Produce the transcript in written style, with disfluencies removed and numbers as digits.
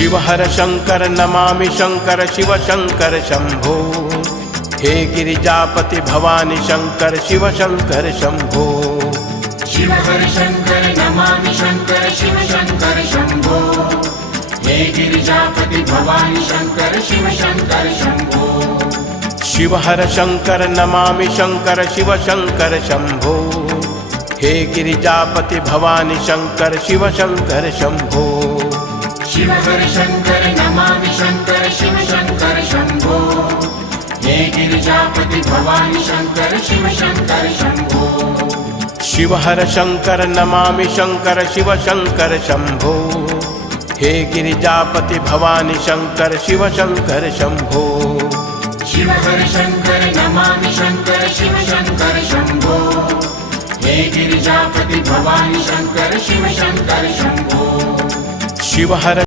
शिव हर शंकर नमामि शंकर शिव शंकर शंभो। हे गिरिजापति भवानी शंकर शिव शंकर शंभो। शिव हर शंकर नमामि शंकर शिव शंकर शंभो। हे गिरिजापति भवानी शंकर शिव शंकर शंभो। शिव हर शंकर नमामि शंकर शिव शंकर शंभो। हे गिरिजापति भवानी शंकर शिव शंकर शंभो। शिव हर शंकर नमामि शंकर शिव शंकर शंभो। हे गिरिजापति भवानी शंकर शिव शंकर शंभो। शिव हर शंकर नमामि शंकर शिव शंकर शंभो। हे गिरिजापति भवानी शंकर शिव शंकर शंभो। शिव हर शंकर नमामि शंकर शिव शंकर शंभो। हे गिरिजापति भवानी शंकर शिव शंकर शंभो। शिव हर